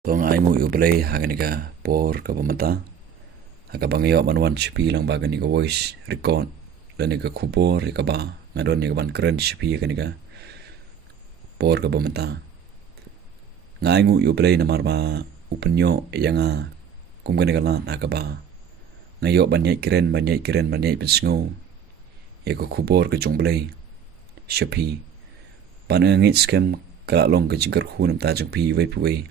Tong aimu U Blei haganiga por ka pamata haka bangyo manwan shipi lang bagani ga voice record laniga khubor ka ba ngadon ni ban kren shipi haganiga por ka pamata ngaimu U Blei namar ba upenyo yanga kumgani galan haka ba ngayo banyai kren banyai pensngo ya ko khubor ka jong Blei shipi panangit skem kala long ka jingkar khunam ta jang pi wei puwei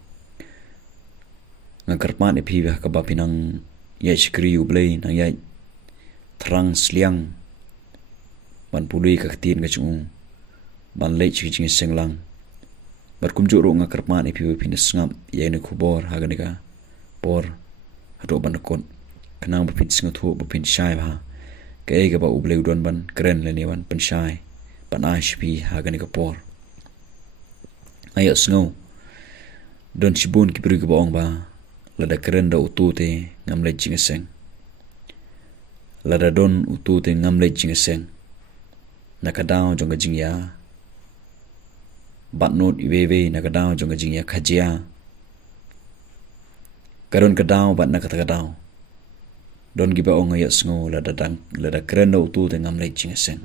ngakarpan ipi ka ba pinang yai shikri U Blei nang yai terang sliang ban pului ka ktien ka chung ban leit jingiaseng lang bar kumjuro ngakarpan ipi pinas ngam yai ne khubor haganiga por Hato ban kon kanang ba pin singathu ba pin shai ba ka ba U Blei udon ban kren le ne ban pen shai ban ashpi haganiga por ayo sngo don shibun ki bru ba ong ba Lada kren da utu te ngam leit jingiaseng. Lada don utu te ngam leit jingiaseng. Nakadao jonga jingya. Batnot iwewe nakadao jonga jingya kajia. Karon kadao bat nakatakadao. Don giba o ngayat sngo lada kren da utu te ngam leit jingiaseng.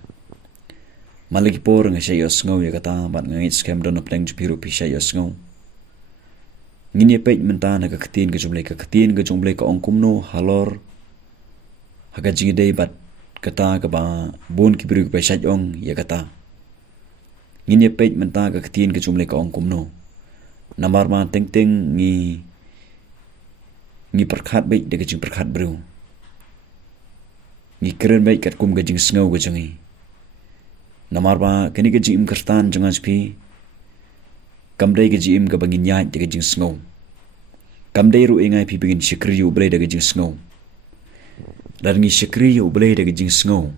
Malagi por nga siya sngo ya kata bat ngayat skem don apeng jupiru pi siya sngo. Ngin pej menta na ka ktien ka jong Blei ka ong Kumno halor haga jingidei bat kata ka ba bon ki bru pa shat ong ya kata ngin pej menta ka ktien ka jong Blei ka ong Kumno namar ma teng ngi perkhat bej de ka jing perkhat bru ngi keren bej kat kum ka jing sngo ka jangi namar ba kani ka jing kerstan jangan spi kamdai ka jim ka bangin yai de ka jing sngo kamdai ru ingai pi bingin shikri U Blei de ka jing sngo dar ngi shikri U Blei de ka jing sngo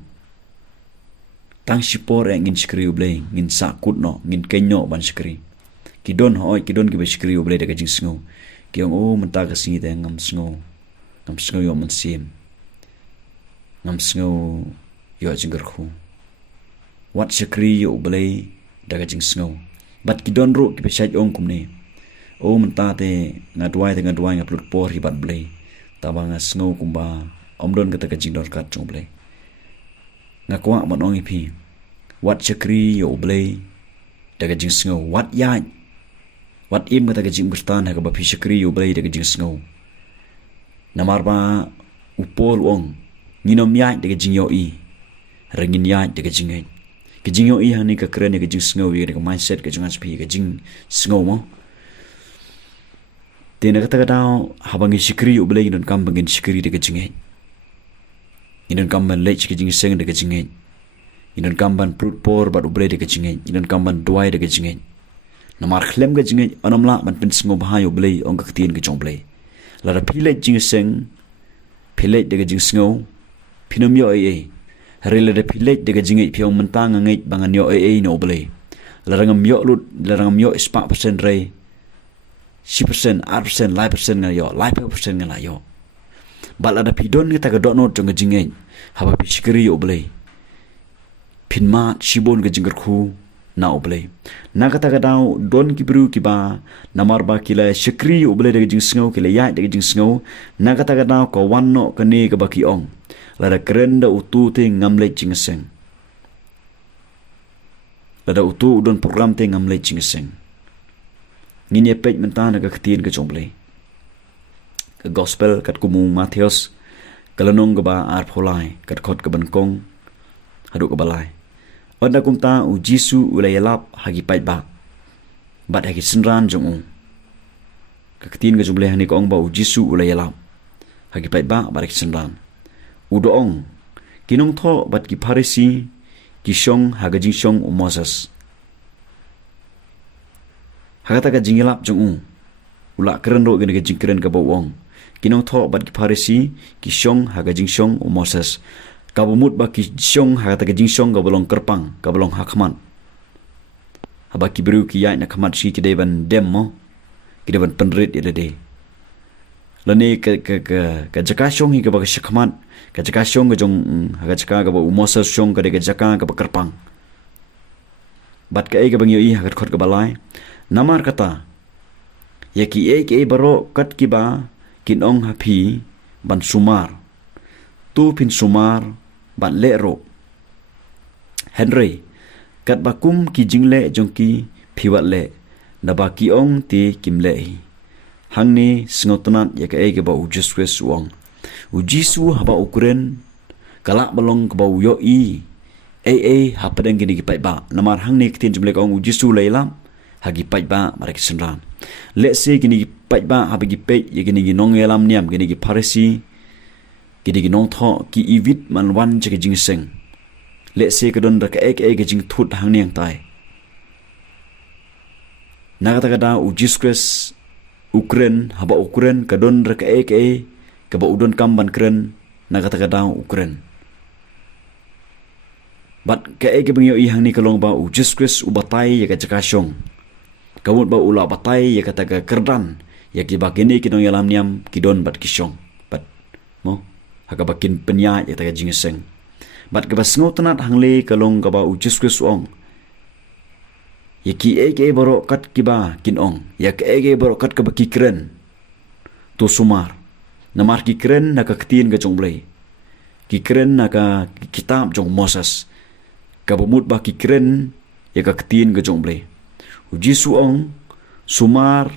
tang shipor ngin shikri U Blei ngin sakut no ngin kenyo ban shikri kidon ki ba shikri U Blei de ka jing sngo ki ong menta ka singi de ngam sngo yo man sim ngam sngo yo jingar khu wat shikri U Blei de ka jing sngo bat kidon ro ki pesaj ong kumni o menta te ngadwai ngaplut por hi bat Blei tabang sngo kumba omdon kata ka jingdor kat jong Blei ngakwa man ong ipi wat chakri U Blei daga jing sngo wat yai wat im kata ka jing berstan ha ka ba pi chakri U Blei daga jing sngo namar ba upol ong nginom yai daga jing yo I rengin yai daga jing ai ke jing yo I hani ka kren ke jing sngo ye ka mindset ke jangan spi ke jing sngo mo tena kata dau habangi shikri U Blei don kam bangin shikri de ke jing ai inon kam ban leit ke jing seng de ke jing ai inon kam ban prut por bat U Blei de ke jing ai inon kam ban duai de ke jing ai namar khlem ke jing ai anamla ban pin sngo ba U Blei ong ka ktien ke jong Blei la ra pileit jing seng pileit de ke jing sngo pinom yo ai Harila de pileit de gajingai piong mentang ngait bangan yo no Blei larangam yo lut larangam yo ispa persen rei 10% 8% 9% nga yo 5% nga yo bala da pidon kita ga donot jong gajingai haba pi shikri U Blei pinma shibon gajingar khu na U Blei na kata ga daw don ki bru ki ba namar ba kila shikri U Blei de gajing sngo kila ya de gajing sngo na kata ga daw ko wanno kani ga ba ki ong Lada keren da utu te ngam leit jingiaseng. Lada utu udon program te ngam leit jingiaseng. Ngin pej menta na ka ktien ka jong Blei. Ka gospel kat kumung Matius kalanong ka ba ar pholai kat khot ka bankong hadu ka balai. Onda kumta u Jisu ulayalap hagi paj ba. Bat hagi senran jong u. Ka ktien ka jong Blei hani ka ong ba u Jisu ulayalap hagi paj ba bat hagi senran. Udoong kinong tho bat ki Pharisi ki shong haga jing shong u Moses hagata ka jingilap jong ula keren ro gene jing keren ka bawong kinong tho bat ki Pharisi ki shong haga jing shong u Moses ka bumut ba ki shong hagata ka jing shong ka bolong kerpang ka bolong hakman haba ki bru ki yai na khamat shi ki deban demmo ki deban penrit ide de lani ka jaka shong hi ka ba shakman ka jaka shong ka jong ka jaka ka ba Moses shong ka de ka jaka ka ba kerpang bat ka e ka bang yo I ha khot ka balai namar kata ya ki e baro kat ki ba kin ong hapi ban sumar tu pin sumar ban le ro Henry kat bakum ki jingle jong ki phiwat le na ba ki ong ti kim le hang ni sngotonat ya ka e ba ujuswes wong ujisu haba ukuren kala balong ka ba yo hapadeng gini ki pai ba namar hang ni ktien jumle ka ong ujisu leilam hagi pai ba maraki senran let's say gini ki pai ba habagi pe ya gini ki nong elam niam gini ki parisi gini ki nong tho ki ivit man wan che jingiathut let's say kadon da ka jingiathut hang niang tai nagata kada ujiskres ukren haba ukren kadon da ka ka ba udon kam ban kren nagata kada ukren bat ka bengyo i hang ni kalong ba ujiskres ubatai ya ka jakashong kawut ba ula batai ya kata ka kerdan ya ki ba kini kinong yalam niam kidon bat kishong bat mo haka bakin penya ya ta jingiathut bat ka basngo tanat hangle kalong ka ba ujiskres ong ya ki baro kat ki ba kin ong ya ka baro kat ka ba ki kren tu sumar namar ki kren na ka ktien ka jong Blei ki kren na ka kitab jong Moses ka bumut ba ki kren ya ka ktien ka jong Blei uji suong sumar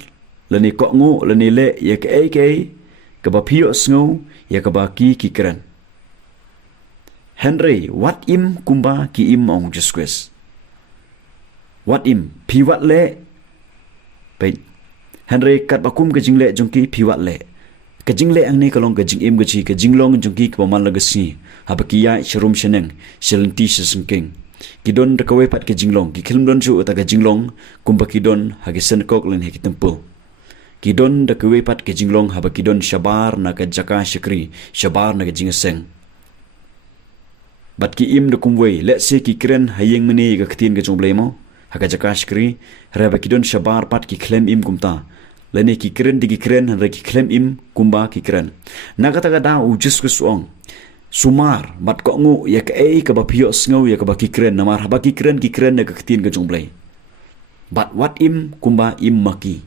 lani kok ngo lani le ya ka ka ba pio sngo ya ka ba ki kren Henry wat im kumba ki im ong jesquest wat im piwat le pe Henry kat bakum ka jingle jong ki piwat le ka jingle ang ni kalong ka jing im ka chi ka jinglong jong ki ka man lagasi habaki ya sharum sheneng shelenti sesengking kidon da kawai pat ke jinglong ki khilm don chu ta ka jinglong kumba kidon hagi sen kok len he tempo kidon da kawai pat ke jinglong haba kidon shabar na ka jaka shikri shabar na ka jingiathut bat ki im da kumwei let's say ki kren hayeng meni ka ktien ka jong Blei mo haka jaka shikri reba kidon shabar pat ki klem im kumta lene ki kren digi kren han ki klem im kumba ki kren nagata ka da ujis ku suong sumar bat ko ngu ya ka ka ba pio sngo ya ka ba ki kren namar haba ki kren na ka ktien ka jong Blei bat wat im kumba im maki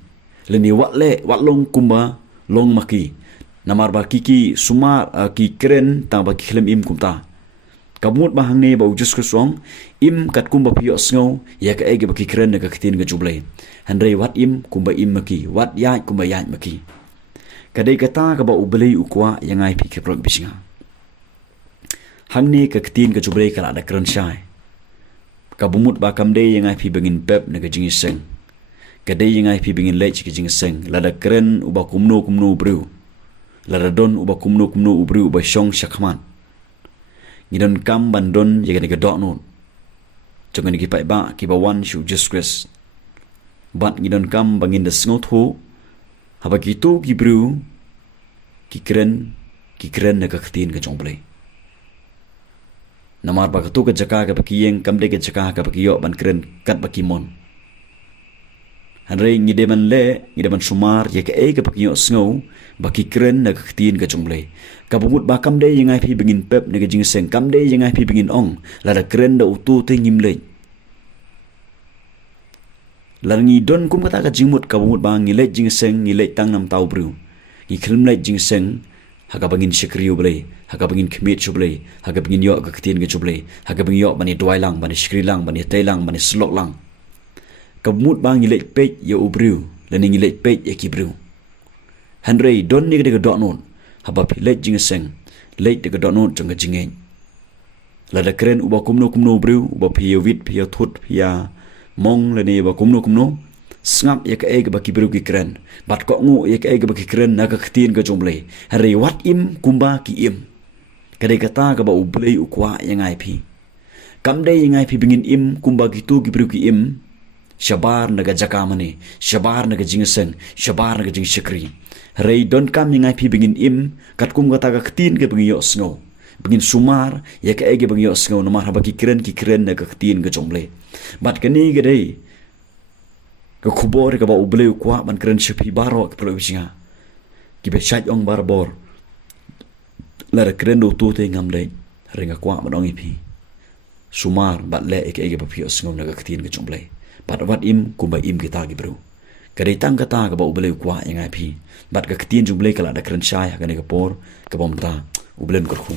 lene wat le wat long kumba long maki namar ba ki sumar ki kren ta ba ki klem im kumta kamut bahang ni ba ujus ku suong im kat kumba pio sngo ya ka ba ki kren na ka ktien ka jong Blei handrei wat im kumba im maki wat ya kumba ya maki kadai kata ka ba U Blei ukwa yang ai pi ke prog bisinga hang ni ka ktien ka jong Blei kala da kren shai ka bumut ba kamde yang ai pi bengin pep na ka jingiathut kadai yang ai pi bengin leit ka jingiathut lada kren uba kumno bru lada don uba kumno ubru uba shong shakman ngidon kam bandon ya ka dok non jangan ki pai ba ki ba wan shu jesquest bat ngidon kam bangin da sngot ho haba ki tu ki bru ki kren na ka ktien ka jong Blei namar ba ka tu ka jaka ka bakiyeng kamde ka jaka ka bakiyo ban kren kat bakimon hanrei ngideman sumar ya ka ka bakiyo sngo baki kren na ka ktien ka jong Blei kabumut ba kamde yang ai pi bengin pep na ka jingiathut kamde yang ai pi bengin ong la da kren da utu te ngim le Larngi don kum kata ka jingmut ka bumut bang ngi leit jingiathut ngi leit tang nam tau bru ngi khilm leit jingiathut haka bangin shikri U Blei haka bangin khmit U Blei haka bangin yo ka ktien ka U Blei haka bangin yo bani dwai lang bani shikri lang bani tai lang bani slok lang ka bumut bang ngi leit pej ya U bru lani ngi leit pej ya ki bru Henry don ni ka dok non haba pi leit jingiathut leit ka dok non jong ka jingeng la da kren uba kumno bru uba pi wit pi thut pi mong lani ba kumno sngap ya ka ba ki bru ki kren bat ko ngu ya ka ba ki kren na ka ktien ka jong Blei hari wat im kumba ki im kadai kata ka ba U Blei ukwa yang ai pi kamde yang ai pi bingin im kumba ki tu ki bru ki im shabar na ga jaka mani shabar na ga jingiathut shabar na ga jing shikri hari don kam yang ai pi bingin im kat kum kata ka ktien ka bingin yo sngo bingin sumar ya ka bingin yo sngo namar haba ki kren na ka ktien ka jong Blei bat kani gadai ka khubor ka ba U Blei kwa ban kren shipi baro ka pro bisinga ki be chat ong barbor la da kren do tu te ngam le ringa kwa ban ong ipi sumar bat le ba pio sngo na ka ktien ka jong Blei bat wat im kumba im kita ki bro Kadai tang kata ka ba U Blei kwa yang ai phi bat ka ktien U Blei kala da kren shai ka ne ka por ka bom ta U Blei ka khu